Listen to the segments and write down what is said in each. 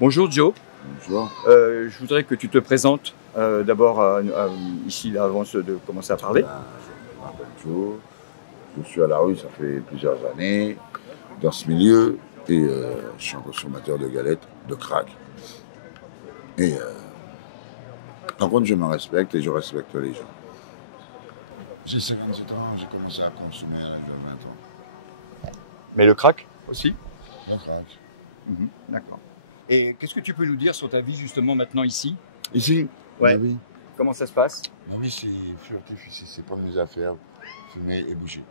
Bonjour Joe, Bonjour. je voudrais que tu te présentes d'abord ici là, avant de commencer à parler. Je m'appelle Joe. Je suis à la rue, ça fait plusieurs années, dans ce milieu, et je suis un consommateur de galettes, de crack. Et par contre, je me respecte et je respecte les gens. J'ai 57 ans, j'ai commencé à consommer à l'âge de 20 ans. Mais le crack aussi. Le crack. D'accord. Et qu'est-ce que tu peux nous dire sur ta vie justement maintenant ici? Ici, Ouais. ma vie. Comment ça se passe? Ma vie, c'est furtif ici, c'est prendre mes affaires, fumer et bouger.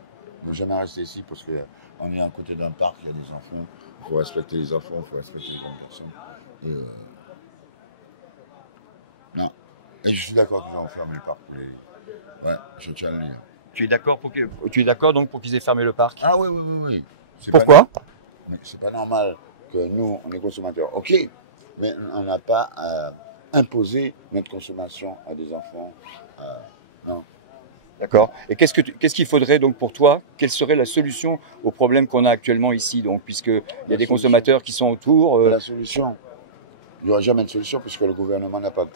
Ne jamais rester ici parce qu'on est à côté d'un parc, il y a des enfants. Il faut respecter les enfants, il faut respecter les grandes personnes. Et, non. Et je suis d'accord qu'ils ont fermé le parc pour les. Ouais, je tiens à le dire. Tu es d'accord donc pour qu'ils aient fermé le parc? Ah oui, oui, oui, oui. C'est Pourquoi? Mais c'est pas normal que nous, on est consommateurs. Ok, mais on n'a pas à imposer notre consommation à des enfants. Non. D'accord. Et qu'est-ce qu'il faudrait donc pour toi? Quelle serait la solution au problème qu'on a actuellement ici, donc, puisqu'il y a des consommateurs qui sont autour La solution, il n'y aura jamais de solution puisque le gouvernement n'a pas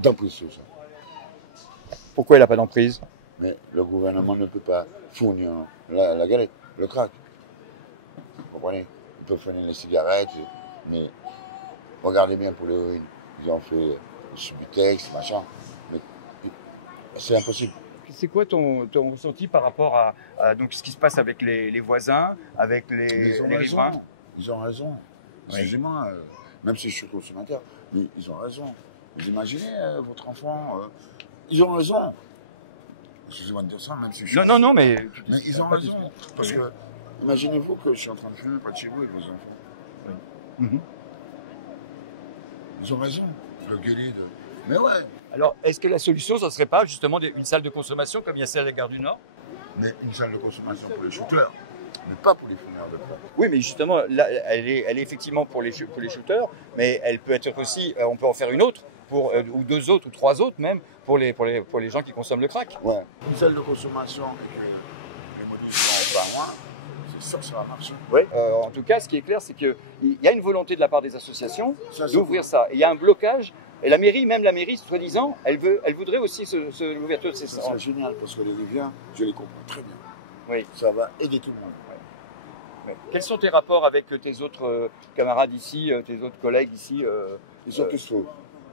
d'emprise sur ça. Pourquoi il n'a pas d'emprise? Mais le gouvernement ne peut pas fournir la galette, le crack. Vous comprenez? Il peut fournir les cigarettes, mais regardez bien pour l'héroïne. Ils ont fait le Subutex, machin. Mais c'est impossible. C'est quoi ton ressenti par rapport à donc, ce qui se passe avec les voisins, avec les riverains? Ils ont raison. Oui. Excusez-moi, même si je suis consommateur, mais ils ont raison. Vous imaginez votre enfant, ils ont raison. Excusez-moi de dire ça, même si je suis... Non, mais ils ont raison. Parce que, imaginez-vous que je suis en train de fumer près de chez vous avec vos enfants. Oui. Ils ont raison. Le gueuler de... Mais ouais. Alors, est-ce que la solution, ça ne serait pas justement une salle de consommation comme il y a celle à la Gare du Nord? Mais une salle de consommation pour les shooters, mais pas pour les fumeurs de crack. Oui, mais justement, là, elle est effectivement pour les shooters, mais elle peut être aussi, on peut en faire une autre, ou deux autres, ou trois autres même, pour les gens qui consomment le crack. Ouais. Une salle de consommation et que les modules sont pas loin, c'est sûr que ça va marcher. Oui. En tout cas, ce qui est clair, c'est qu'il y a une volonté de la part des associations d'ouvrir ça. Et il y a un blocage. Et la mairie, soi-disant, elle voudrait aussi l'ouverture de ces centres. C'est génial parce que les rivières, je les comprends très bien. Oui. Ça va aider tout le monde. Ouais. Quels sont tes rapports avec tes autres camarades ici, tes autres collègues ici? Ils sont tous faux.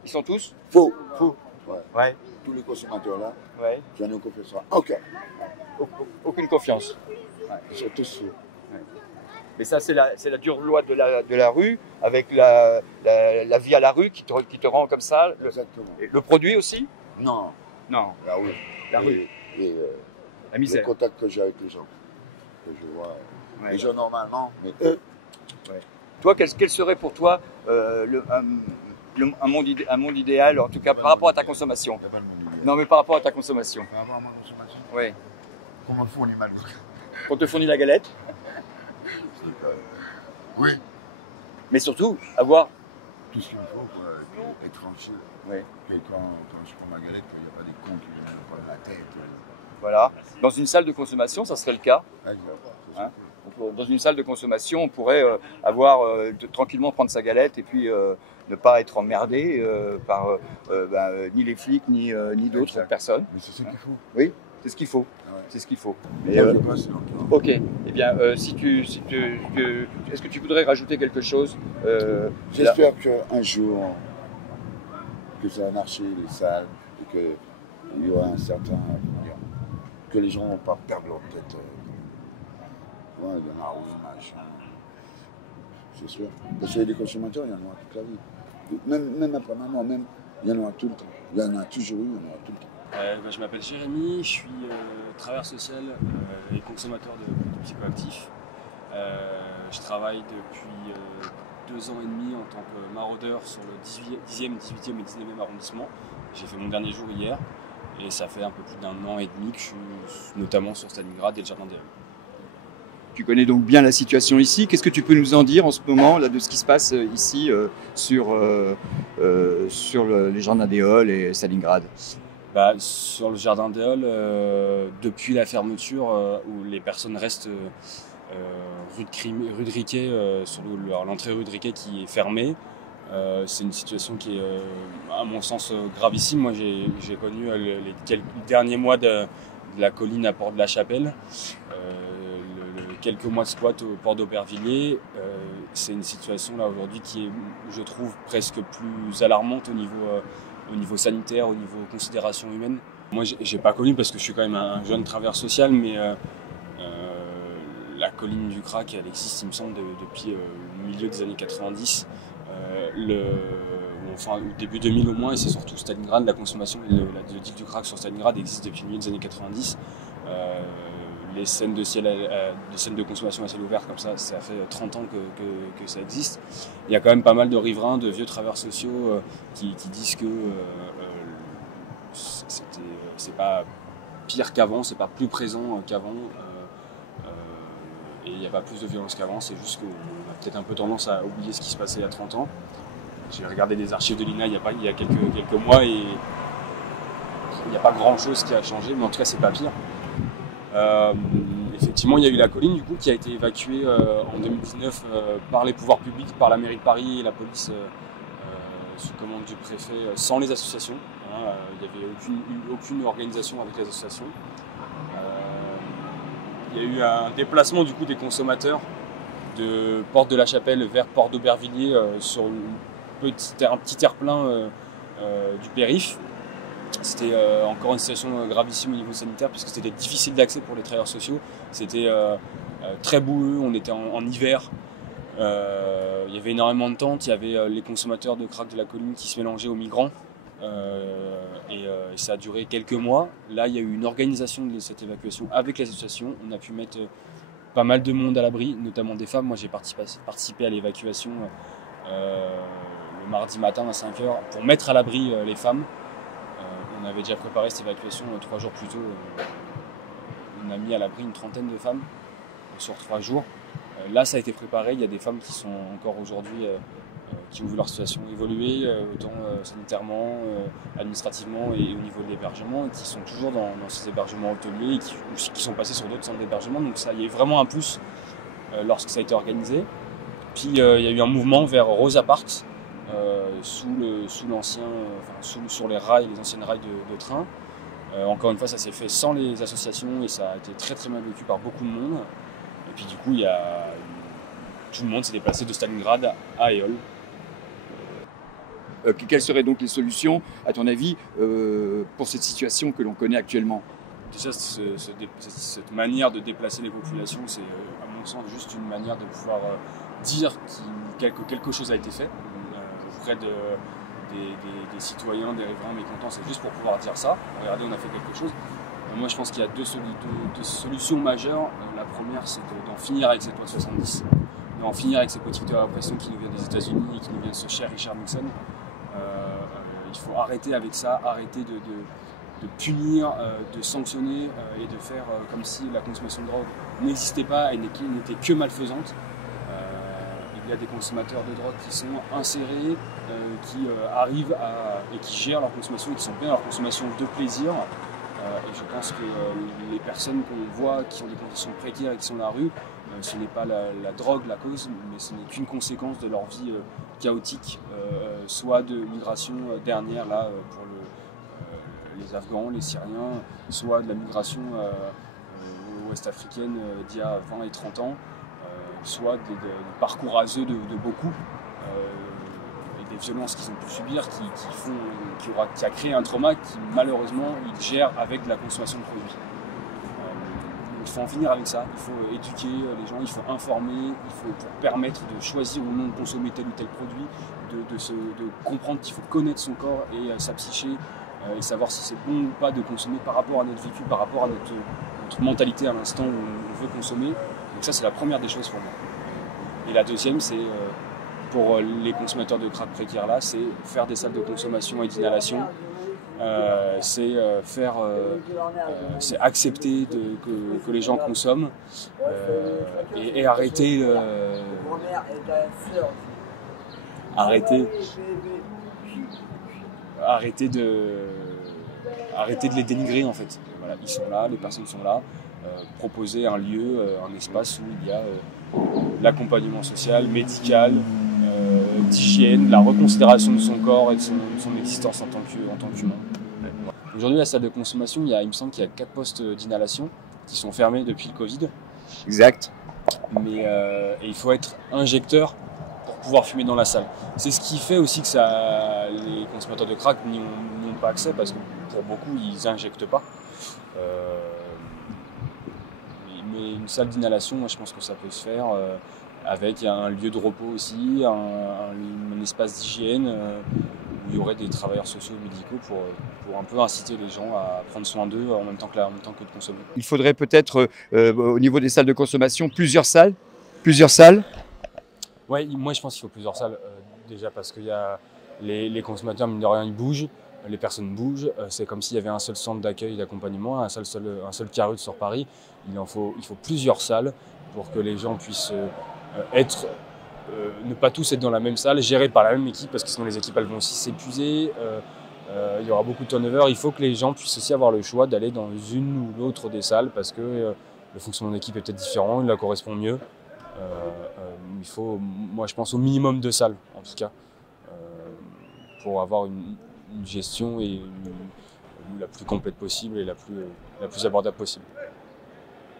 Ils sont tous Faux. Ouais. Ouais. Tous les consommateurs là, Ouais. j'en ai aucune confiance. Ok. Aucune confiance. Ouais. Ils sont tous faux. Mais ça, c'est la dure loi de la rue, avec la vie à la rue qui te rend comme ça. Exactement. Le produit aussi? Non. Non. La rue. La rue. Et La misère. le contact que j'ai avec les gens. Que je vois. Ouais. Les gens normalement, mais eux. Ouais. Toi, quel serait pour toi un monde idéal, en tout cas par rapport à ta consommation? Il n'y a pas le monde idéal. Non, mais par rapport à ta consommation. Par rapport à ma consommation. Oui. Comment fournit mal. On te fournit la galette, Oui. mais surtout avoir. Tout ce qu'il me faut pour être tranquille. Oui. Et quand je prends ma galette, il n'y a pas des cons qui viennent me prendre la tête. Voilà. Dans une salle de consommation, ça serait le cas. Hein? Dans une salle de consommation, on pourrait tranquillement prendre sa galette et puis ne pas être emmerdé par ni les flics ni d'autres personnes. Mais c'est ce qu'il faut. Oui, c'est ce qu'il faut. Ah ouais. C'est ce qu'il faut. Et Et, moi, je passe longtemps. ok. Eh bien, est-ce que tu voudrais rajouter quelque chose J'espère qu'un jour, que ça va marcher, les salles, et qu'il y aura un certain avenir, que les gens ne vont pas perdre leur tête. Ouais, il y en a oui, machin. J'espère. Parce qu'il y a des consommateurs, il y en aura toute la vie. Même après ma mort, même, il y en aura tout le temps. Il y en a toujours eu, il y en aura tout le temps. Je m'appelle Jérémy, je suis travailleur social et consommateur de psychoactifs. Je travaille depuis 2 ans et demi en tant que maraudeur sur le 10e, 18e et 19e arrondissement. J'ai fait mon dernier jour hier et ça fait un peu plus d'1 an et demi que je suis notamment sur Stalingrad et le Jardin des Halles. Tu connais donc bien la situation ici. Qu'est-ce que tu peux nous en dire en ce moment là, de ce qui se passe ici sur les Jardins des Halles et Stalingrad? Sur le Jardin des Halles, depuis la fermeture où les personnes restent rue de Riquet, sur l'entrée rue de Riquet qui est fermée, C'est une situation qui est, à mon sens, gravissime. Moi, j'ai connu les derniers mois de la colline à Port-de-la-Chapelle, quelques mois de squat au port d'Aubervilliers. C'est une situation là aujourd'hui qui est, je trouve, presque plus alarmante au niveau sanitaire, au niveau considération humaine. Moi, j'ai pas connu parce que je suis quand même un jeune travailleur social, mais la colline du Crac, elle existe, il me semble, depuis le milieu des années 90. Enfin, au début 2000 au moins, et c'est surtout Stalingrad, la consommation et le deal du crack sur Stalingrad existe depuis le milieu des années 90. Les scènes de consommation à ciel ouvert comme ça fait 30 ans que ça existe. Il y a quand même pas mal de riverains, de vieux travailleurs sociaux qui disent que c'est pas pire qu'avant, c'est pas plus présent qu'avant, et il n'y a pas plus de violence qu'avant, c'est juste qu'on a peut-être un peu tendance à oublier ce qui se passait il y a 30 ans. J'ai regardé les archives de l'INA il y a quelques mois et il n'y a pas grand-chose qui a changé, mais en tout cas c'est pas pire. Effectivement, il y a eu la colline du coup qui a été évacuée en 2019 par les pouvoirs publics, par la mairie de Paris et la police sous commande du préfet, sans les associations. Il n'y avait aucune organisation avec les associations. Il y a eu un déplacement du coup des consommateurs de Porte de la Chapelle vers Port d'Aubervilliers sur un petit terre-plein du périph'. C'était encore une situation gravissime au niveau sanitaire puisque c'était difficile d'accès pour les travailleurs sociaux. C'était très boueux, on était en hiver. Il y avait énormément de tentes, il y avait les consommateurs de crack de la colline qui se mélangeaient aux migrants. Et ça a duré quelques mois. Là, il y a eu une organisation de cette évacuation avec les associations. On a pu mettre pas mal de monde à l'abri, notamment des femmes. Moi, j'ai participé à l'évacuation le mardi matin à 5h pour mettre à l'abri les femmes. On avait déjà préparé cette évacuation 3 jours plus tôt. On a mis à l'abri une trentaine de femmes sur 3 jours. Là, ça a été préparé. Il y a des femmes qui sont encore aujourd'hui qui ont vu leur situation évoluer, autant sanitairement, administrativement et au niveau de l'hébergement, et qui sont toujours dans ces hébergements hôteliers et qui sont passés sur d'autres centres d'hébergement. Donc ça, il y a eu vraiment un pouce lorsque ça a été organisé. Puis il y a eu un mouvement vers Rosa Parks, sur les rails, les anciennes rails de train. Encore une fois, ça s'est fait sans les associations et ça a été très très mal vécu par beaucoup de monde. Et puis du coup, tout le monde s'est déplacé de Stalingrad à Éole. Quelles seraient donc les solutions, à ton avis, pour cette situation que l'on connaît actuellement ? Déjà, cette manière de déplacer les populations, c'est à mon sens juste une manière de pouvoir dire que quelque chose a été fait auprès des citoyens, des riverains mécontents. C'est juste pour pouvoir dire ça. Regardez, on a fait quelque chose. Moi, je pense qu'il y a deux solutions majeures. La première, c'est d'en finir avec cette loi 70, d'en finir avec ces politiques de répression qui nous viennent des États-Unis et qui nous viennent de ce cher Richard Nixon. Il faut arrêter avec ça, arrêter de punir, de sanctionner et de faire comme si la consommation de drogue n'existait pas et n'était que malfaisante. Il y a des consommateurs de drogue qui sont insérés, qui arrivent et qui gèrent leur consommation et qui sont bien leur consommation de plaisir. Et je pense que les personnes qu'on voit qui ont des conditions précaires et qui sont dans la rue, ce n'est pas la drogue la cause, mais ce n'est qu'une conséquence de leur vie chaotique, soit de migration dernière là, pour les Afghans, les Syriens, soit de la migration ouest-africaine d'il y a 20 et 30 ans, soit des parcours haseux de beaucoup, et des violences qu'ils ont pu subir, qui a créé un trauma qui malheureusement ils gèrent avec de la consommation de produits. Il faut en finir avec ça, il faut éduquer les gens, il faut informer, il faut pour permettre de choisir ou non de consommer tel ou tel produit, de comprendre qu'il faut connaître son corps et sa psyché et savoir si c'est bon ou pas de consommer par rapport à notre vécu, par rapport à notre mentalité à l'instant où on veut consommer. Donc ça, c'est la première des choses pour moi. Et la deuxième, c'est pour les consommateurs de crack précaires là, c'est faire des salles de consommation et d'inhalation. C'est accepter que les gens consomment et arrêter de les dénigrer en fait. Voilà, ils sont là, les personnes sont là. Proposer un lieu, un espace où il y a l'accompagnement social, médical, d'hygiène, de la reconsidération de son corps et de son existence en tant qu'humain. Aujourd'hui, la salle de consommation, il me semble qu'il y a 4 postes d'inhalation qui sont fermés depuis le Covid. Exact. Mais et il faut être injecteur pour pouvoir fumer dans la salle. C'est ce qui fait aussi que les consommateurs de crack n'y ont pas accès, parce que pour beaucoup, ils n'injectent pas. Mais une salle d'inhalation, moi, je pense que ça peut se faire avec un lieu de repos aussi, un espace d'hygiène où il y aurait des travailleurs sociaux et médicaux pour un peu inciter les gens à prendre soin d'eux en même temps que de consommer. Il faudrait peut-être, au niveau des salles de consommation, plusieurs salles. Ouais, moi je pense qu'il faut plusieurs salles. Déjà parce qu'il y a les consommateurs, mine de rien, ils bougent, les personnes bougent. C'est comme s'il y avait un seul centre d'accueil, d'accompagnement, un seul carré sur Paris. Il faut plusieurs salles pour que les gens puissent ne pas tous être dans la même salle, gérés par la même équipe, parce que sinon les équipes elles vont aussi s'épuiser. Il y aura beaucoup de turnover. Il faut que les gens puissent aussi avoir le choix d'aller dans une ou l'autre des salles, parce que le fonctionnement d'équipe est peut-être différent, il leur correspond mieux. Il faut, moi je pense, au minimum 2 salles en tout cas pour avoir une gestion la plus complète possible et la plus abordable possible.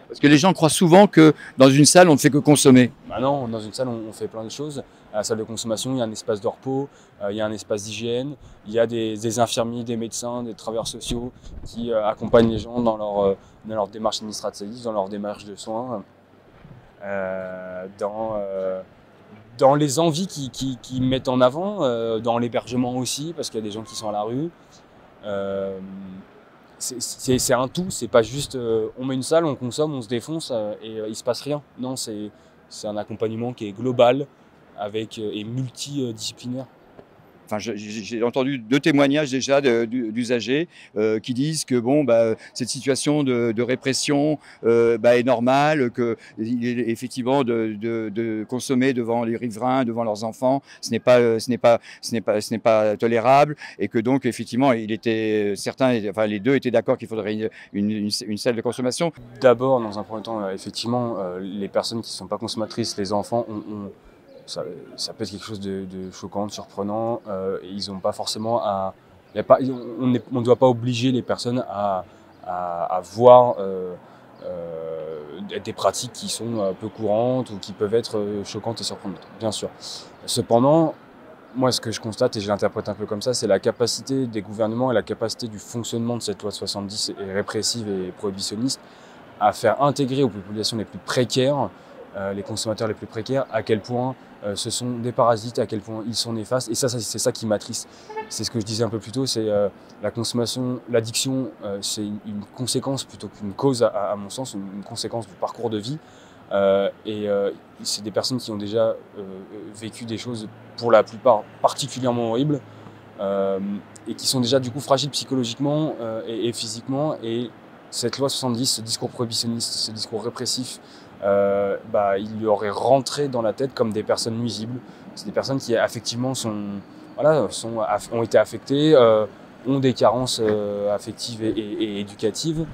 Parce que les gens croient souvent que dans une salle, on ne fait que consommer. Bah non, dans une salle, on fait plein de choses. À la salle de consommation, il y a un espace de repos, il y a un espace d'hygiène, il y a des infirmiers, des médecins, des travailleurs sociaux qui accompagnent les gens dans leur démarche administrative, dans leur démarche de soins, dans les envies qu'ils mettent en avant, dans l'hébergement aussi, parce qu'il y a des gens qui sont à la rue. C'est un tout, c'est pas juste on met une salle, on consomme, on se défonce et il se passe rien. Non, c'est un accompagnement qui est global et multidisciplinaire. Enfin, j'ai entendu 2 témoignages déjà d'usagers qui disent que cette situation de répression est normale, qu'il est effectivement de consommer devant les riverains, devant leurs enfants, ce n'est pas tolérable, et que donc effectivement les deux étaient d'accord qu'il faudrait une salle de consommation. D'abord, dans un premier temps, effectivement, les personnes qui ne sont pas consommatrices, les enfants, ça peut être quelque chose de choquant, de surprenant. Et ils n'ont pas forcément on ne doit pas obliger les personnes à voir des pratiques qui sont peu courantes ou qui peuvent être choquantes et surprenantes, bien sûr. Cependant, moi, ce que je constate, et je l'interprète un peu comme ça, c'est la capacité des gouvernements et la capacité du fonctionnement de cette loi de 70 et répressive et prohibitionniste à faire intégrer aux populations les plus précaires, les consommateurs les plus précaires, à quel point ce sont des parasites, à quel point ils sont néfastes. Et ça c'est ça qui m'attriste. C'est ce que je disais un peu plus tôt, c'est la consommation, l'addiction, c'est une conséquence plutôt qu'une cause, à mon sens, une conséquence du parcours de vie. C'est des personnes qui ont déjà vécu des choses, pour la plupart, particulièrement horribles, et qui sont déjà du coup fragiles psychologiquement et physiquement. Et cette loi 70, ce discours prohibitionniste, ce discours répressif, il lui aurait rentré dans la tête comme des personnes nuisibles. C'est des personnes qui effectivement ont été affectées, ont des carences affectives et éducatives.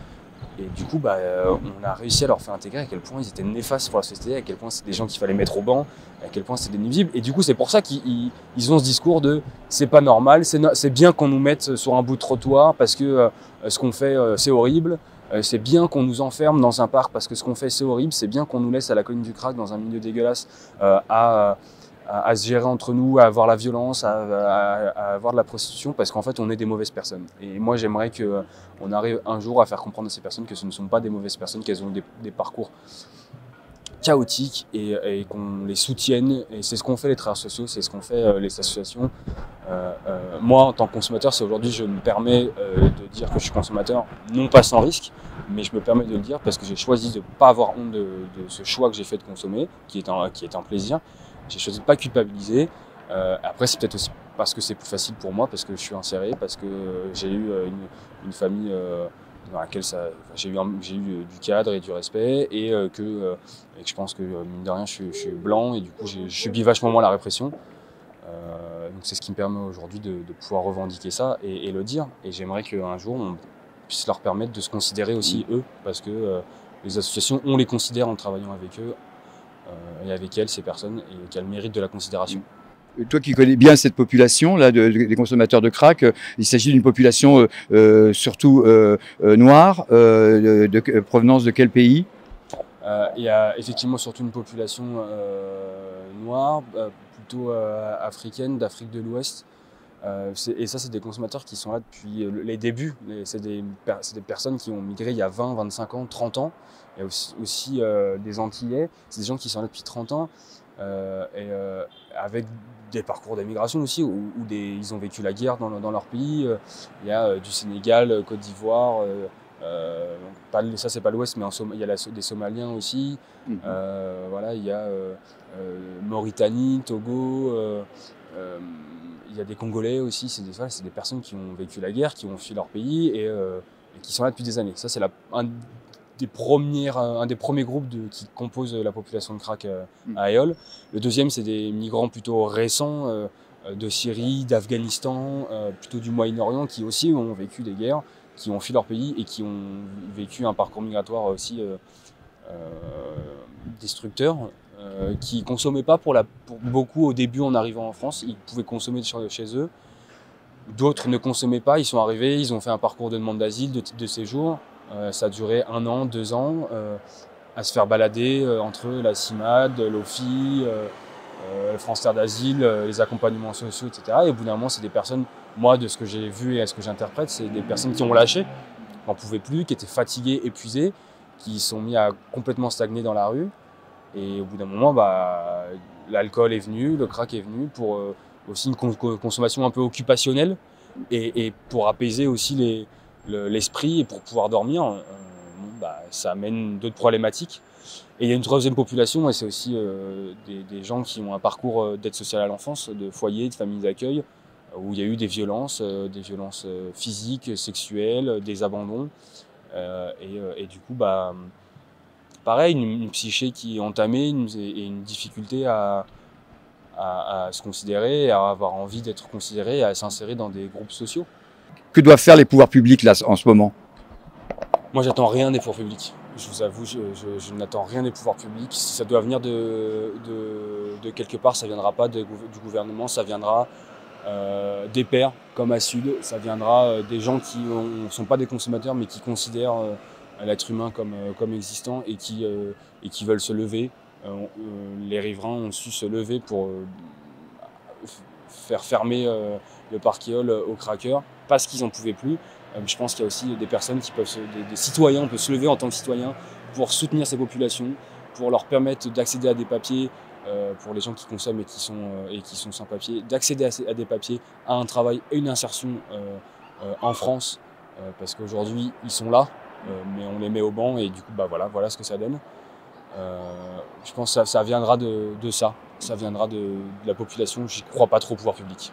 Et du coup, on a réussi à leur faire intégrer à quel point ils étaient néfastes pour la société, à quel point c'était des gens qu'il fallait mettre au banc, à quel point c'était des nuisibles. Et du coup, c'est pour ça qu'ils ont ce discours de c'est pas normal, c'est bien qu'on nous mette sur un bout de trottoir parce que ce qu'on fait, c'est horrible. C'est bien qu'on nous enferme dans un parc parce que ce qu'on fait, c'est horrible. C'est bien qu'on nous laisse à la colline du crack dans un milieu dégueulasse à se gérer entre nous, à avoir la violence, à avoir de la prostitution, parce qu'en fait on est des mauvaises personnes. Et moi j'aimerais qu'on arrive un jour à faire comprendre à ces personnes que ce ne sont pas des mauvaises personnes, qu'elles ont des parcours chaotiques et qu'on les soutienne. Et c'est ce qu'ont fait les travailleurs sociaux, c'est ce qu'ont fait les associations. Moi en tant que consommateur, c'est aujourd'hui je me permets de dire que je suis consommateur, non pas sans risque, mais je me permets de le dire parce que j'ai choisi de ne pas avoir honte de ce choix que j'ai fait de consommer, qui est un plaisir. J'ai choisi de ne pas culpabiliser. Après, c'est peut-être aussi parce que c'est plus facile pour moi, parce que je suis inséré, parce que j'ai eu une famille dans laquelle j'ai eu du cadre et du respect, et que je pense que, mine de rien, je suis blanc, et du coup, je subis vachement moins la répression. Donc c'est ce qui me permet aujourd'hui de pouvoir revendiquer ça et le dire. Et j'aimerais qu'un jour, on puisse leur permettre de se considérer aussi eux, parce que les associations, on les considère en travaillant avec eux, et avec elles, ces personnes, et qu'elles méritent de la considération. Toi qui connais bien cette population là des consommateurs de crack, il s'agit d'une population surtout noire, de provenance de quel pays? Il y a effectivement surtout une population noire, plutôt africaine, d'Afrique de l'Ouest. Et ça, c'est des consommateurs qui sont là depuis les débuts. C'est des personnes qui ont migré il y a 20, 25 ans, 30 ans. Il y a aussi des Antillais. C'est des gens qui sont là depuis 30 ans avec des parcours d'émigration aussi, où ils ont vécu la guerre dans leur pays. Il y a du Sénégal, Côte d'Ivoire. Ça, c'est pas l'Ouest, mais il y a des Somaliens aussi. Voilà, il y a Mauritanie, Togo. Il y a des Congolais aussi, c'est des personnes qui ont vécu la guerre, qui ont fui leur pays et qui sont là depuis des années. Ça, c'est un des premiers groupes qui composent la population de crack à Aeol. Le deuxième, c'est des migrants plutôt récents de Syrie, d'Afghanistan, plutôt du Moyen-Orient, qui aussi ont vécu des guerres, qui ont fui leur pays et qui ont vécu un parcours migratoire aussi destructeur. Qui ne consommaient pas pour beaucoup au début en arrivant en France. Ils pouvaient consommer chez eux. D'autres ne consommaient pas, ils sont arrivés, ils ont fait un parcours de demande d'asile, de titre de séjour. Ça a duré 1 an, 2 ans, à se faire balader entre la CIMAD, l'OFI, le transfert d'asile, les accompagnements sociaux, etc. Et au bout d'un moment, c'est des personnes, moi de ce que j'ai vu et à ce que j'interprète, c'est des personnes qui ont lâché, qui n'en pouvaient plus, qui étaient fatiguées, épuisées, qui sont mis à complètement stagner dans la rue. Et au bout d'un moment, l'alcool est venu, le crack est venu pour aussi une consommation un peu occupationnelle et pour apaiser aussi l'esprit et pour pouvoir dormir. Ça amène d'autres problématiques. Et il y a une troisième population, et c'est aussi des gens qui ont un parcours d'aide sociale à l'enfance, de foyers, de familles d'accueil, où il y a eu des violences physiques, sexuelles, des abandons. Et du coup, pareil, une psyché qui est entamée et une difficulté à se considérer, à avoir envie d'être considéré, à s'insérer dans des groupes sociaux. Que doivent faire les pouvoirs publics là en ce moment? Moi, j'attends rien des pouvoirs publics. Je vous avoue, je n'attends rien des pouvoirs publics. Si ça doit venir de quelque part, ça ne viendra pas du gouvernement, ça viendra des pairs comme à Sud, ça viendra des gens qui ne sont pas des consommateurs mais qui considèrent l'être humain comme existant et qui veulent se lever. Les riverains ont su se lever pour faire fermer le parc Aeol aux crackers parce qu'ils n'en pouvaient plus. Je pense qu'il y a aussi des personnes qui peuvent, des citoyens, on peut se lever en tant que citoyen pour soutenir ces populations, pour leur permettre d'accéder à des papiers, pour les gens qui consomment et qui sont sans papier, d'accéder à des papiers, à un travail et une insertion en France, parce qu'aujourd'hui ils sont là, mais on les met au banc et du coup voilà ce que ça donne. Je pense que ça viendra de ça viendra de la population. J'y crois pas trop au pouvoir public.